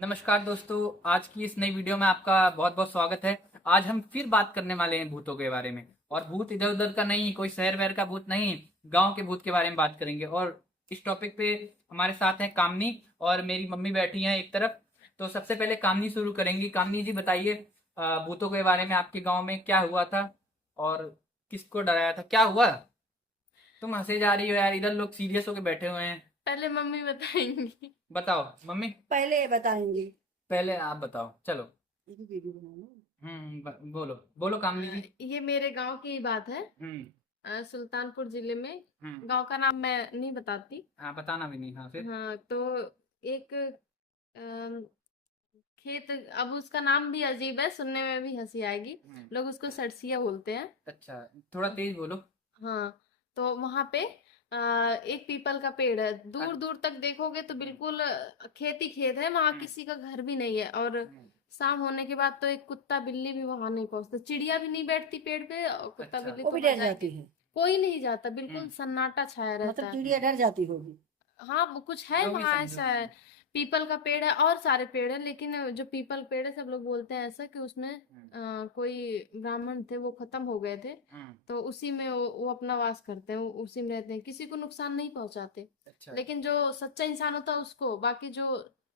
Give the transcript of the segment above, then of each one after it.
नमस्कार दोस्तों, आज की इस नई वीडियो में आपका बहुत बहुत स्वागत है। आज हम फिर बात करने वाले हैं भूतों के बारे में। और भूत इधर उधर का नहीं, कोई शहर वहर का भूत नहीं, गांव के भूत के बारे में बात करेंगे। और इस टॉपिक पे हमारे साथ है कामनी और मेरी मम्मी बैठी हैं एक तरफ। तो सबसे पहले कामनी शुरू करेंगी। कामनी जी बताइए, भूतों के बारे में आपके गाँव में क्या हुआ था और किसको डराया था, क्या हुआ? तुम हंसे जा रही हो यार, इधर लोग सीरियस होके बैठे हुए हैं। पहले मम्मी बताएंगी। बताओ मम्मी। पहले बताएंगे। पहले आप बताओ, चलो। ये वीडियो बनाना। बोलो बोलो कामनी जी। ये मेरे गांव की बात है। हम्म। सुल्तानपुर जिले में। हम्म। गांव का नाम मैं नहीं बताती। हाँ, बताना भी नहीं, हाँ फिर। हाँ, तो एक अम, खेत, अब उसका नाम भी अजीब है, सुनने में भी हंसी आएगी। हम्म। लोग उसको सरसिया बोलते हैं। अच्छा, थोड़ा तेज बोलो। हाँ, तो वहां पे एक पीपल का पेड़ है। दूर अच्छा। दूर तक देखोगे तो बिल्कुल खेत ही खेत है, वहां हम्म। किसी का घर भी नहीं है। और हम्म। शाम होने के बाद तो एक कुत्ता बिल्ली भी वहां नहीं पहुंचता, चिड़िया भी नहीं बैठती पेड़ पे, और कुत्ता अच्छा। बिल्ली वो तो भी वहां डर जाएंगे। जाती है। कोई नहीं जाता, बिल्कुल हम्म। सन्नाटा छाया रहता मतलब है। चिड़िया डर जाती होगी। हाँ, वो कुछ है जो भी वहां समझो। ऐसा है। पीपल का पेड़ है और सारे पेड़ है, लेकिन जो पीपल पेड़ है सब लोग बोलते हैं ऐसा कि उसमें हम्म। कोई ब्राह्मण थे, वो खत्म हो गए थे। हम्म। तो उसी में वो अपना वास करते हैं, वो उसी में रहते हैं, किसी को नुकसान नहीं पहुंचाते। अच्छा। लेकिन जो सच्चा इंसान होता है उसको, बाकी जो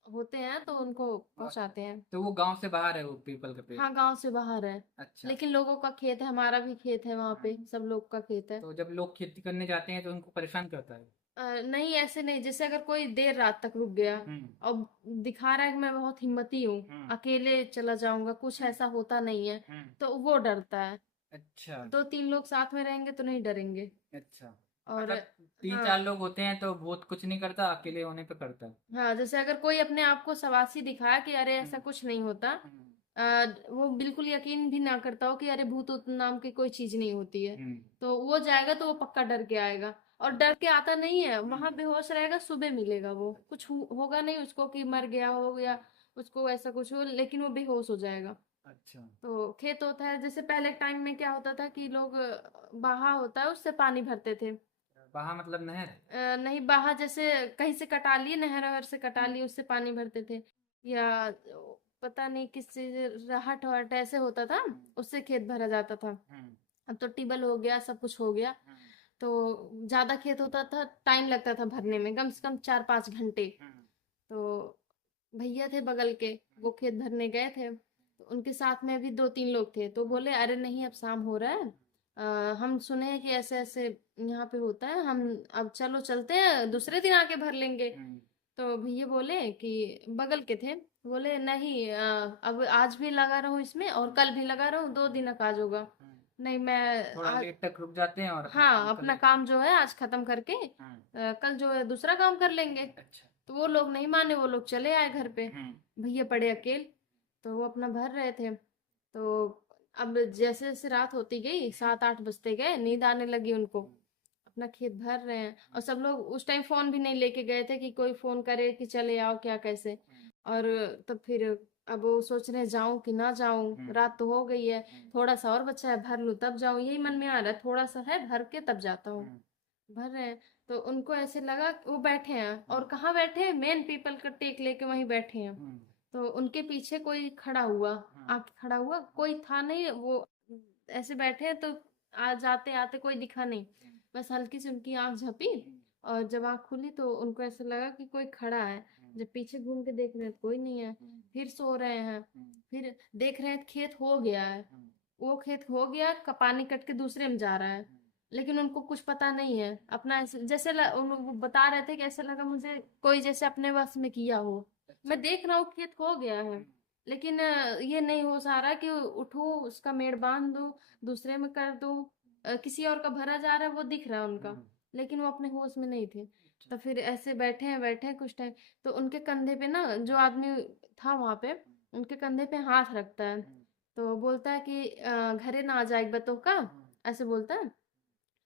होते हैं तो उनको अच्छा, पहुंचाते हैं। तो वो गांव से बाहर है वो पीपल का पेड़? हाँ, गांव से बाहर है। अच्छा। लेकिन लोगों का खेत है, हमारा भी खेत है, वहां हम्म। पे सब लोग का खेत है। तो जब लोग खेती करने जाते हैं तो उनको परेशान करता है? नहीं, ऐसे नहीं। जैसे अगर कोई देर रात तक रुक गया हम्म। और दिखा रहा है कि मैं बहुत हिम्मती हूँ, हम्म। अकेले चला जाऊंगा, कुछ हम्म। ऐसा होता नहीं है, हम्म। तो वो डरता है। अच्छा। दो तीन लोग साथ में रहेंगे तो नहीं डरेंगे। अच्छा, और मतलब तीन हाँ, चार लोग होते हैं तो बहुत कुछ नहीं करता, अकेले होने पे करता है। हाँ, जैसे अगर कोई अपने आप को सवासी दिखाया कि अरे ऐसा हम्म। कुछ नहीं होता, हम्म। वो बिल्कुल यकीन भी ना करता हो कि अरे भूत ऊत नाम की कोई चीज नहीं होती है, हम्म। तो वो जाएगा तो वो पक्का डर के आएगा। और डर अच्छा। के आता नहीं है, हम्म। वहां बेहोश रहेगा, सुबह मिलेगा, वो कुछ होगा नहीं उसको कि मर गया हो या उसको ऐसा कुछ हो, लेकिन वो बेहोश हो जाएगा। अच्छा। तो खेत होता है, जैसे पहले टाइम में क्या होता था कि लोग बाहा होता है उससे पानी भरते थे। वहाँ मतलब नहर? नहीं, बाहा जैसे कहीं से कटा लिए, नहर वहर से कटा हम्म। लिए, उससे पानी भरते थे। या पता नहीं किस चीज, राहट वाहट ऐसे होता था, हम्म। उससे खेत भरा जाता था। हम्म। अब तो टिबल हो गया, सब कुछ हो गया। हम्म। तो ज्यादा खेत होता था, टाइम लगता था भरने में, कम से कम 4-5 घंटे। हम्म। तो भैया थे बगल के, वो खेत भरने गए थे, तो उनके साथ में भी 2-3 लोग थे, तो बोले अरे नहीं, अब शाम हो रहा है, हम सुने हैं कि ऐसे ऐसे यहाँ पे होता है, हम अब चलो चलते हैं, दूसरे दिन आके भर लेंगे। हम्म। तो भैया बोले कि बगल के थे, बोले नहीं, अब आज भी लगा रहूं इसमें और कल भी लगा रहूं, 2 दिन काज होगा। हम्म। नहीं, मैं थोड़ा आज, लेट तक रुक जाते हैं और अपना काम हाँ, कर अपना लेते हैं। काम जो है आज खत्म करके हम्म। कल जो है दूसरा काम कर लेंगे। अच्छा। तो वो लोग नहीं माने, वो लोग चले आए घर पे। हम्म। भैया पड़े अकेले, तो वो अपना भर रहे थे। तो अब जैसे जैसे रात होती गई, 7-8 बजते गए, नींद आने लगी उनको, अपना खेत भर रहे हैं। और सब लोग उस टाइम फोन भी नहीं लेके गए थे कि कोई फोन करे कि चले आओ क्या कैसे। हम्म। और तब फिर अब वो सोच रहे हैं जाऊं कि ना जाऊं, हम्म। रात तो हो गई है, हम्म। थोड़ा सा और बचा है, भर लूं तब जाऊं, यही मन में आ रहा है, थोड़ा सा है भर के तब जाता हूँ। हम्म। भर रहे हैं, तो उनको ऐसे लगा कि वो बैठे हैं, हम्म। और कहाँ बैठे हैं, मेन पीपल का टेक लेके वहीं बैठे हैं। हम्म। तो उनके पीछे कोई खड़ा हुआ, हम्म। आके खड़ा हुआ, कोई था नहीं, वो ऐसे बैठे हैं, तो आ जाते आते कोई दिखा नहीं, हम्म। बस हल्की सी उनकी आंख झपी। हम्म। और जब आंख खुली तो उनको ऐसा लगा कि कोई खड़ा है। जब पीछे घूम के देख रहे हैं तो कोई नहीं है। हम्म। फिर सो रहे हैं, हम्म। फिर देख रहे हैं खेत हो गया है, हम्म। वो खेत हो गया पानी कट के दूसरे में जा रहा है। लेकिन उनको कुछ पता नहीं है, अपना जैसे वो बता रहे थे कि ऐसा लगा मुझे कोई जैसे अपने बस में किया हो। अच्छा। मैं देख रहा हूँ खेत हो गया है, हम्म। लेकिन ये नहीं हो सा रहा कि उठो उसका मेड़ बांध दो, दूसरे में कर दो। किसी और का भरा जा रहा है, वो दिख रहा है उनका, हम्म। लेकिन वो अपने होश में नहीं थे। अच्छा। तो फिर ऐसे बैठे हैं कुछ टाइम, तो उनके कंधे पे ना, जो आदमी था वहां पे, उनके कंधे पे हाथ रखता है। हम्म। तो बोलता है कि घरे ना आ जाए बतो का, हम्म। ऐसे बोलता है।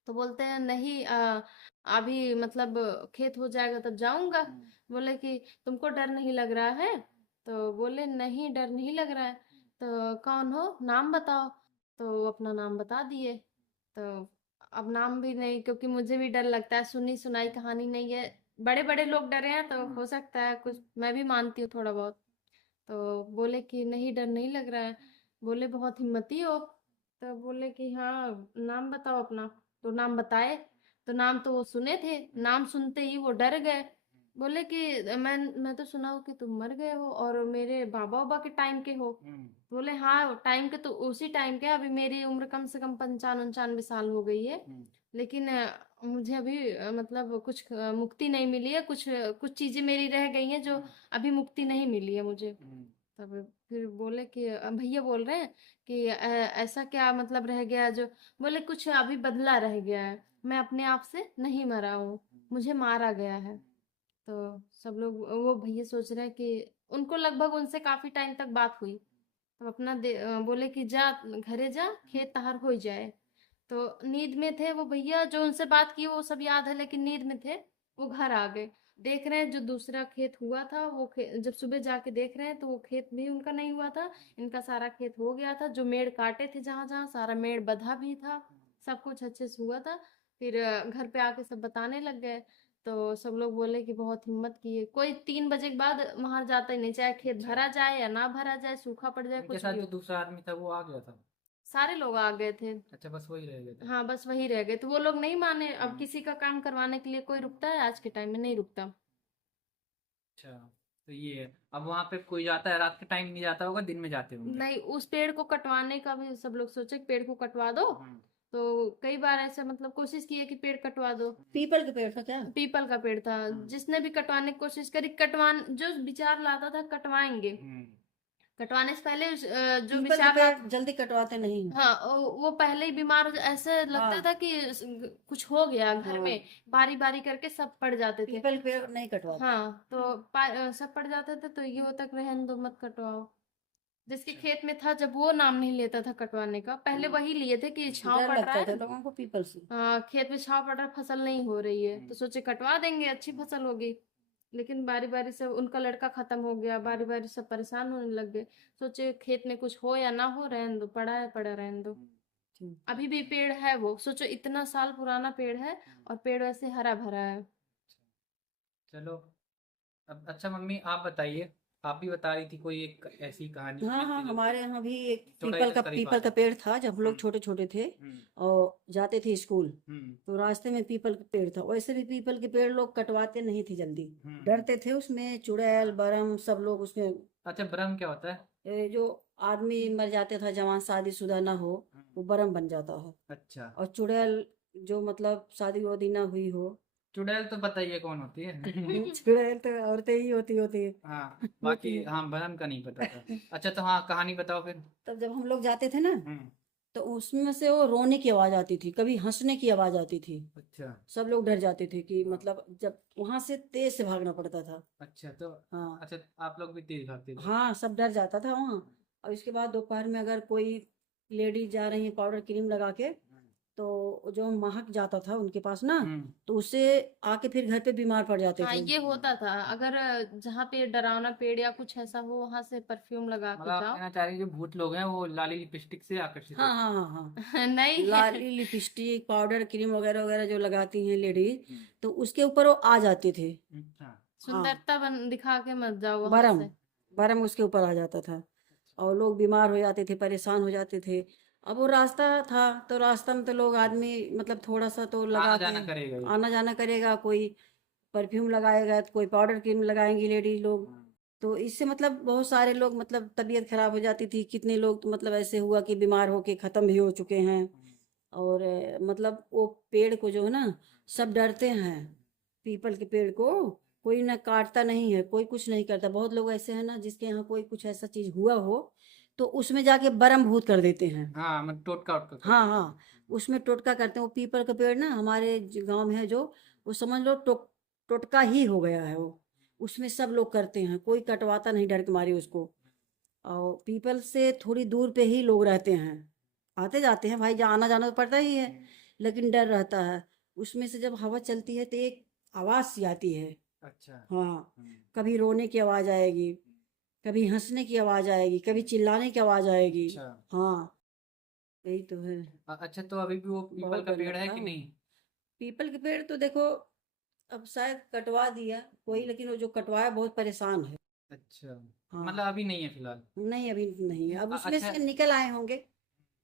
तो बोलते हैं नहीं, अभी मतलब खेत हो जाएगा तब जाऊंगा। हम्म। बोले कि तुमको डर नहीं लग रहा है? तो बोले नहीं, डर नहीं लग रहा है। तो कौन हो, नाम बताओ। तो वो अपना नाम बता दिए। तो अब नाम भी नहीं, क्योंकि मुझे भी डर लगता है, सुनी सुनाई कहानी नहीं है, बड़े बड़े लोग डरे हैं तो हम्म। हो सकता है कुछ मैं भी मानती हूँ थोड़ा बहुत। तो बोले कि नहीं, डर नहीं लग रहा है। बोले बहुत हिम्मती हो। तो बोले कि हाँ, नाम बताओ अपना। तो नाम बताए। तो नाम तो वो सुने थे, नाम सुनते ही वो डर गए। बोले कि मैं तो सुना हूँ कि तुम मर गए हो और मेरे बाबा बाबा के टाइम के हो। बोले हाँ, टाइम के तो उसी टाइम के। अभी मेरी उम्र कम से कम 95-95 साल हो गई है। लेकिन मुझे अभी मतलब कुछ मुक्ति नहीं मिली है। कुछ चीजें मेरी रह गई हैं जो अभी मुक्ति नहीं मिली है मुझे। तब फिर बोले कि भैया बोल रहे हैं कि ऐसा क्या मतलब रह गया जो। बोले कुछ अभी बदला रह गया है, मैं अपने आप से नहीं मरा हूँ, मुझे मारा गया है। तो सब लोग, वो भैया सोच रहे हैं कि उनको लगभग उनसे काफी टाइम तक बात हुई। तो अपना बोले कि जा घरे जा, खेत तहार हो जाए। तो नींद में थे वो भैया, जो उनसे बात की वो सब याद है, लेकिन नींद में थे। वो घर आ गए, देख रहे हैं जो दूसरा खेत हुआ था वो जब सुबह जाके देख रहे हैं तो वो खेत भी उनका नहीं हुआ था। इनका सारा खेत हो गया था, जो मेड़ काटे थे जहां जहां सारा मेड़ बंधा भी था। सब कुछ अच्छे से हुआ था। फिर घर पे आके सब बताने लग गए। तो सब लोग बोले कि बहुत हिम्मत की है। कोई 3 बजे के बाद वहां जाता ही नहीं, चाहे खेत अच्छा। भरा जाए या ना भरा जाए, सूखा पड़ जाए, उनके कुछ साथ भी जो हो। दूसरा आदमी था वो आ गया था? सारे लोग आ गए थे। अच्छा, बस वही रह गए थे। हाँ, बस वही रह गए। तो वो लोग नहीं माने। अब हम्म, किसी का काम करवाने के लिए कोई रुकता है? आज के टाइम में नहीं रुकता। अच्छा, तो ये है। अब वहां पे कोई जाता है रात के टाइम? नहीं जाता होगा, दिन में जाते होंगे। नहीं, उस पेड़ को कटवाने का भी सब लोग सोचे कि पेड़ को कटवा दो। हम्म, तो कई बार ऐसे मतलब कोशिश की है कि पेड़ कटवा दो। पीपल के पेड़ था क्या? पीपल का पेड़ था। हम्म, जिसने भी कटवाने की कोशिश करी, कटवान जो विचार लाता था कटवाएंगे, हम्म, कटवाने से पहले जो पीपल के विचार लाता। पेड़ जल्दी कटवाते नहीं हैं। हाँ, वो पहले ही बीमार ऐसे लगता हाँ था कि कुछ हो गया घर हाँ, में। बारी बारी करके सब पड़ जाते थे। पीपल के पेड़ नहीं कटवाते। हाँ, तो सब पड़ जाते थे। तो ये होता कि रहने दो, मत कटवाओ। जिसके अच्छा, खेत में था, जब वो नाम नहीं लेता था कटवाने का, पहले हाँ, वही लिए थे कि छांव डर पड़ रहा लगता था है। लोगों को पीपल से। खेत में छांव पड़ रहा है, फसल नहीं हो रही है, तो सोचे कटवा देंगे, अच्छी फसल होगी। लेकिन बारी बारी से उनका लड़का खत्म हो गया, बारी बारी सब परेशान होने लग गए। सोचे खेत में कुछ हो या ना हो, रहने दो, पड़ा है पड़ा, रहने दो। ठीक। अभी भी पेड़ है वो, सोचो इतना साल पुराना पेड़ है और पेड़ वैसे हरा भरा है। चलो। अब अच्छा मम्मी, आप बताइए। आप भी बता रही थी कोई एक ऐसी कहानी हाँ हाँ, जिससे जो हमारे यहाँ भी एक थोड़ा पीपल इधर करीब आ का जाए। पेड़ था जब हम लोग हम्म, छोटे छोटे थे हम्म, और जाते थे स्कूल। हम्म, तो रास्ते में पीपल का पेड़ था। वैसे भी पीपल के पेड़ लोग कटवाते नहीं थे जल्दी, हम्म। डरते थे उसमें चुड़ैल बरम सब लोग उसमें। अच्छा, ब्रह्म क्या होता है? जो आदमी मर जाते था जवान, शादीशुदा ना हो, वो बरम बन जाता है। अच्छा, और चुड़ैल जो मतलब शादी वादी ना हुई हो। चुड़ैल तो बताइए कौन होती है? चुड़ैल तो औरतें ही होती है। हाँ, होती बाकी है। हाँ, ब्रह्म का नहीं पता था। अच्छा, तो हाँ, कहानी बताओ फिर। तब जब हम लोग जाते थे ना, हम्म, तो उसमें से वो रोने की आवाज आती थी, कभी हंसने की आवाज आती थी। अच्छा, सब लोग डर जाते थे कि हाँ, मतलब जब वहां से तेज से भागना पड़ता था। अच्छा तो हाँ अच्छा, आप लोग भी तेज भागते थे? हाँ, सब डर जाता था वहाँ। और इसके बाद दोपहर में अगर कोई लेडीज जा रही है पाउडर क्रीम लगा के, तो जो महक जाता था उनके पास ना, हम्म, तो उससे आके फिर घर पे बीमार पड़ जाते हाँ, थे। ये होता था। अगर जहाँ पे डरावना पेड़ या कुछ ऐसा हो, वहां से परफ्यूम लगा मतलब के आप जाओ। कहना चाह रही हैं जो भूत लोग हैं वो लाली लिपस्टिक से आकर्षित हाँ होते हाँ हाँ हाँ, नहीं। लाली लिपस्टिक पाउडर क्रीम वगैरह वगैरह जो लगाती हैं लेडीज, हैं? तो उसके ऊपर वो आ जाते थे। अच्छा, हाँ, सुंदरता दिखा के मत जाओ वहां बरम से। बरम उसके ऊपर आ जाता था। और लोग बीमार हो जाते थे, परेशान हो जाते थे। अब वो रास्ता था, तो रास्ता में तो लोग आदमी मतलब थोड़ा सा तो आना लगा के जाना करेगा ही। आना जाना करेगा। कोई परफ्यूम लगाएगा तो कोई पाउडर क्रीम लगाएंगी लेडीज लोग। तो इससे मतलब बहुत सारे लोग मतलब तबीयत खराब हो जाती थी। कितने लोग तो मतलब ऐसे हुआ कि बीमार होके खत्म भी हो चुके हैं। और मतलब वो पेड़ को जो है ना, सब डरते हैं। पीपल के पेड़ को कोई ना काटता नहीं है, कोई कुछ नहीं करता। बहुत लोग ऐसे हैं ना जिसके यहाँ कोई कुछ ऐसा चीज हुआ हो, तो उसमें जाके बरम भूत कर देते हैं। हाँ, मैं टोटका उटका कर हाँ देते हैं। हाँ, उसमें टोटका करते हैं। वो पीपल का पेड़ ना हमारे गांव में है जो, वो समझ लो टोटका ही हो गया है वो। उसमें सब लोग करते हैं, कोई कटवाता नहीं डर के मारे उसको। और पीपल से थोड़ी दूर पे ही लोग रहते हैं, आते जाते हैं भाई, जहाँ आना जाना तो पड़ता ही है। लेकिन डर रहता है। उसमें से जब हवा चलती है तो एक आवाज सी आती है। अच्छा, हाँ, कभी रोने की आवाज आएगी, कभी हंसने की आवाज आएगी, कभी चिल्लाने की आवाज आएगी। अच्छा, हाँ, यही तो है। अच्छा, तो अभी भी वो पीपल बहुत का डर पेड़ है लगता कि है। नहीं? पीपल के पेड़ तो देखो अब शायद कटवा दिया कोई, लेकिन वो जो कटवाया बहुत परेशान है। अच्छा, हाँ मतलब अभी नहीं है फिलहाल। नहीं अभी नहीं है, अब उसमें अच्छा। से निकल आए होंगे,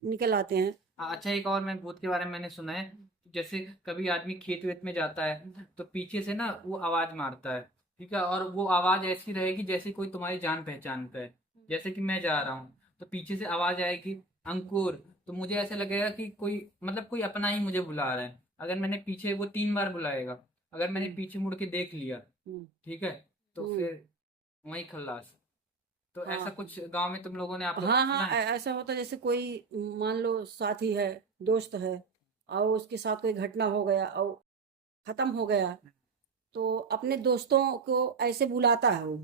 निकल आते हैं। अच्छा, एक और मैं भूत के बारे में मैंने सुना है, जैसे कभी आदमी खेत वेत में जाता है तो पीछे से ना वो आवाज मारता है, ठीक है, और वो आवाज ऐसी रहेगी जैसे कोई तुम्हारी जान पहचान का है। जैसे कि मैं जा रहा हूँ तो पीछे से आवाज आएगी अंकुर, तो मुझे ऐसा लगेगा कि कोई मतलब कोई अपना ही मुझे बुला रहा है। अगर मैंने पीछे, वो 3 बार बुलाएगा, अगर मैंने हम्म पीछे मुड़ के देख लिया, हम्म ठीक है, तो हम्म, फिर वही खल्लास। तो ऐसा हाँ कुछ गांव में तुम लोगों ने, आप लोगों हाँ ने सुना हाँ है? ऐसा होता है, जैसे कोई मान लो साथी है, दोस्त है, और उसके साथ कोई घटना हो गया और खत्म हो गया, तो अपने दोस्तों को ऐसे बुलाता है वो,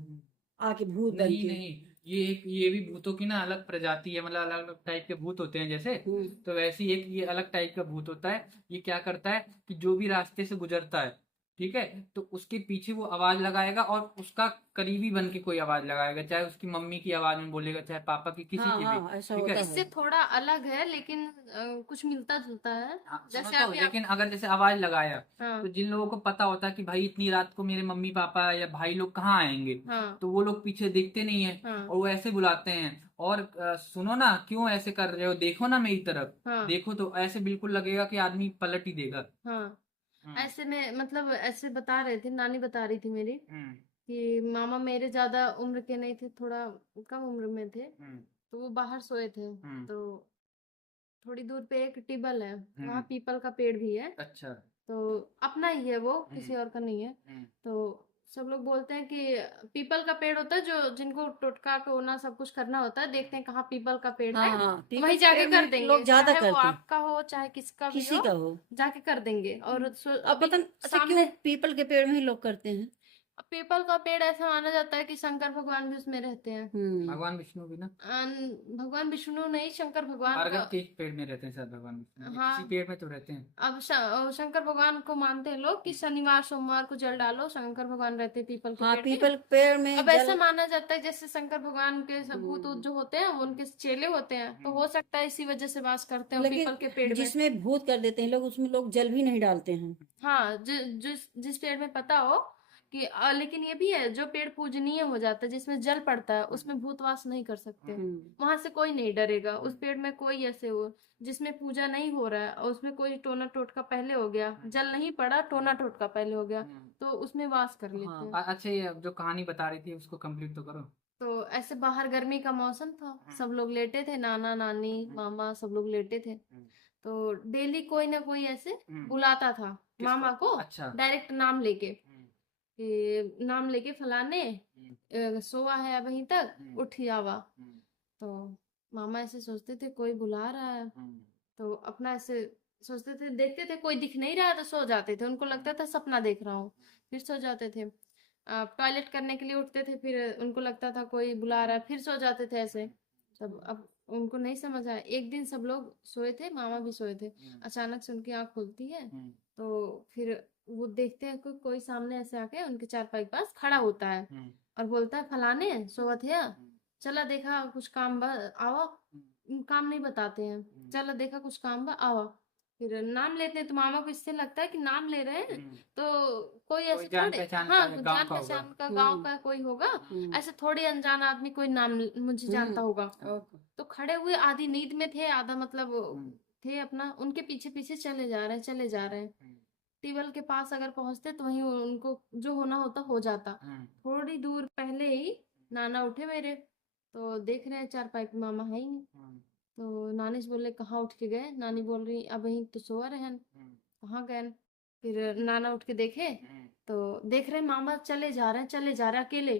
आके भूत बन नहीं के। नहीं, ये भी भूतों की ना अलग प्रजाति है, मतलब अलग अलग टाइप के भूत होते हैं जैसे। हम्म तो वैसे ही एक ये अलग टाइप का भूत होता है। ये क्या करता है कि जो भी रास्ते से गुजरता है, ठीक है, तो उसके पीछे वो आवाज लगाएगा और उसका करीबी बन के कोई आवाज लगाएगा, चाहे उसकी मम्मी की आवाज में बोलेगा, चाहे पापा की, किसी हाँ की भी। हाँ ऐसा ठीक है। होता है। इससे थोड़ा अलग है लेकिन कुछ मिलता जुलता है। हाँ, सुनो जैसे तो, अभी आप। लेकिन अगर जैसे आवाज लगाया हाँ तो जिन लोगों को पता होता है कि भाई इतनी रात को मेरे मम्मी पापा या भाई लोग कहाँ आएंगे, हाँ तो वो लोग पीछे देखते नहीं है हाँ और वो ऐसे बुलाते हैं, और सुनो ना, क्यों ऐसे कर रहे हो, देखो ना मेरी तरफ, हाँ देखो, तो ऐसे बिल्कुल लगेगा कि आदमी पलट ही देगा। हाँ। हम्म ऐसे में मतलब ऐसे बता रहे थे, नानी बता रही थी मेरी हम्म कि मामा मेरे ज्यादा उम्र के नहीं थे, थोड़ा कम उम्र में थे। हम्म तो वो बाहर सोए थे। हम्म तो थोड़ी दूर पे एक टिबल है, वहाँ हम्म, पीपल का पेड़ भी है। अच्छा। तो अपना ही है वो, हम्म किसी और का नहीं है। हम्म तो सब लोग बोलते हैं कि पीपल का पेड़ होता है जो जिनको टोटका कोना सब कुछ करना होता है, देखते हैं कहाँ पीपल का पेड़ हाँ है, हाँ तो पीपल वहीं के जाके पेड़ कर में देंगे, लोग ज्यादा चाहे वो करते हैं, आपका हो चाहे किसका भी किसी हो, का हो। जाके कर देंगे। और अब अभी पता नहीं अच्छा क्यों सामने पीपल के पेड़ में ही लोग करते हैं। पीपल का पेड़ ऐसा माना जाता है कि शंकर भगवान भी उसमें रहते हैं। भगवान विष्णु भी ना, भगवान विष्णु नहीं, शंकर भगवान का। बरगद के एक पेड़ में रहते हैं शायद भगवान विष्णु, किसी हाँ। पेड़ में तो रहते हैं। अब शंकर भगवान को मानते हैं लोग कि शनिवार सोमवार को जल डालो, शंकर भगवान रहते हैं पीपल के हाँ पेड़ में। पीपल पेड़ में अब ऐसा जल। माना जाता है जैसे शंकर भगवान के सब भूत ऊत हम्म, जो होते हैं वो उनके चेले होते हैं, तो हो सकता है इसी वजह से वास करते हो पीपल के पेड़ लेकिन में। जिसमें भूत कर देते हैं लोग, उसमें लोग जल भी नहीं डालते हैं। हाँ, जिस पेड़ में पता हो कि लेकिन ये भी है, जो पेड़ पूजनीय हो जाता है जिसमें जल पड़ता है उसमें भूत वास नहीं कर सकते। वहां से कोई नहीं डरेगा। उस पेड़ में कोई ऐसे हो जिसमें पूजा नहीं हो रहा है और उसमें कोई टोना टोटका पहले हो गया, जल नहीं पड़ा, टोना टोटका पहले हो गया, तो उसमें वास कर लेते हैं। अच्छा, ये अब जो कहानी बता रही थी उसको कंप्लीट तो करो। तो ऐसे बाहर गर्मी का मौसम था, सब लोग लेटे थे, नाना नानी मामा सब लोग लेटे थे। तो डेली कोई ना कोई ऐसे बुलाता था किसको? मामा को, अच्छा। डायरेक्ट नाम लेके कि नाम लेके फलाने सोआ है वहीं तक, उठ जावा। तो मामा ऐसे सोचते थे कोई बुला रहा है, तो अपना ऐसे सोचते थे, देखते थे कोई दिख नहीं रहा तो सो जाते थे, उनको लगता था सपना देख रहा हूँ, फिर सो जाते थे। टॉयलेट करने के लिए उठते थे, फिर उनको लगता था कोई बुला रहा है, फिर सो जाते थे ऐसे। तब अब उनको नहीं समझ आया। एक दिन सब लोग सोए थे, मामा भी सोए थे, अचानक से उनकी आंख खुलती है। तो फिर वो देखते हैं कोई सामने ऐसे आके उनके चारपाई के पास खड़ा होता है और बोलता है फलाने सोवत है, चला देखा कुछ काम बा आवा। काम नहीं बताते हैं, चलो देखा कुछ काम बा आवा। फिर नाम लेते हैं तो मामा को इससे लगता है कि नाम ले रहे हैं तो कोई ऐसे जान थोड़े, पहचान हाँ का कुछ गांव जान का होगा। पहचान का गांव का कोई होगा, ऐसे थोड़े अनजान आदमी कोई नाम मुझे जानता होगा। तो खड़े हुए आधी नींद में थे, आधा मतलब थे अपना, उनके पीछे पीछे चले जा रहे हैं, चले जा रहे हैं। टेबल के पास अगर पहुंचते तो वहीं उनको जो होना होता हो जाता। थोड़ी दूर पहले ही नाना उठे मेरे, तो देख रहे हैं चारपाई पे मामा है ही नहीं। तो नानी से बोले कहाँ उठ के गए, नानी बोल रही अब वहीं तो सोआ रहे हैं, कहाँ गए। फिर नाना उठ के देखे तो देख रहे मामा चले जा रहे हैं, चले जा रहे हैं अकेले।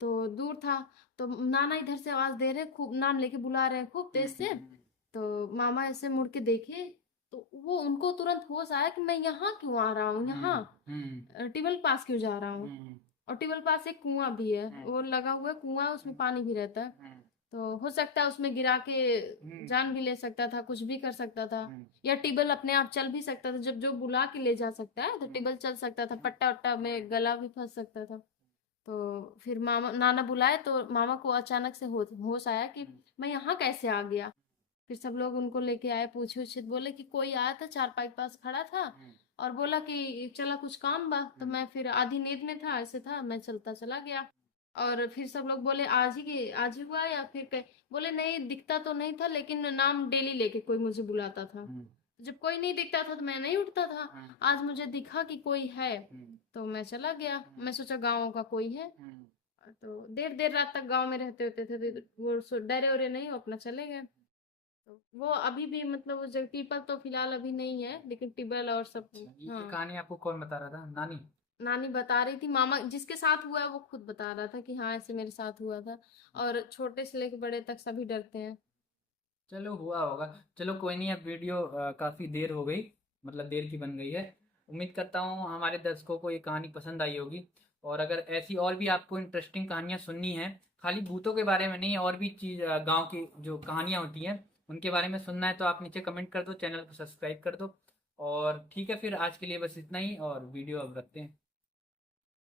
तो दूर था, तो नाना इधर से आवाज दे रहे हैं, खूब नाम लेके बुला रहे हैं खूब तेज से। तो मामा ऐसे मुड़ के देखे तो वो उनको तुरंत होश आया कि मैं यहाँ क्यों आ रहा हूँ, यहाँ टिबल पास क्यों जा रहा हूँ। और टिबल पास एक कुआं भी है, वो लगा हुआ है कुआं, उसमें पानी भी रहता है। तो हो सकता है उसमें गिरा के जान भी ले सकता था, कुछ भी कर सकता था, या टिबल अपने आप चल भी सकता था। जब जो बुला के ले जा सकता है तो टिबल चल सकता था, पट्टा वट्टा में गला भी फंस सकता था। तो फिर मामा नाना बुलाए तो मामा को अचानक से होश आया कि मैं यहाँ कैसे आ गया। फिर सब लोग उनको लेके आए, पूछे उछे, बोले कि कोई आया था चारपाई के पास खड़ा था और बोला कि चला कुछ काम बा। तो मैं फिर आधी नींद में था, ऐसे था मैं चलता चला गया। और फिर सब लोग बोले आज ही हुआ या फिर बोले नहीं दिखता तो नहीं था, लेकिन नाम डेली लेके कोई मुझे बुलाता था। जब कोई नहीं दिखता था तो मैं नहीं उठता था। आज मुझे दिखा कि कोई है तो मैं चला गया। मैं सोचा गाँव का कोई है, तो देर देर रात तक गांव में रहते होते थे, तो वो डरे वरे नहीं, वो अपना चले गए। तो वो अभी भी मतलब वो जगह पीपल तो फिलहाल अभी नहीं है, लेकिन टिबल और सब। ये हाँ, कहानी आपको कौन बता रहा था? नानी? नानी बता रही थी, मामा जिसके साथ हुआ है वो खुद बता रहा था कि हाँ ऐसे मेरे साथ हुआ था। और छोटे से लेकर बड़े तक सभी डरते हैं। चलो हुआ होगा। चलो कोई नहीं, अब वीडियो काफ़ी देर हो गई, मतलब देर की बन गई है। उम्मीद करता हूँ हमारे दर्शकों को ये कहानी पसंद आई होगी। और अगर ऐसी और भी आपको इंटरेस्टिंग कहानियाँ सुननी है, खाली भूतों के बारे में नहीं, और भी चीज़ गांव की जो कहानियाँ होती हैं उनके बारे में सुनना है, तो आप नीचे कमेंट कर दो, चैनल को सब्सक्राइब कर दो। और ठीक है, फिर आज के लिए बस इतना ही, और वीडियो अब रखते हैं।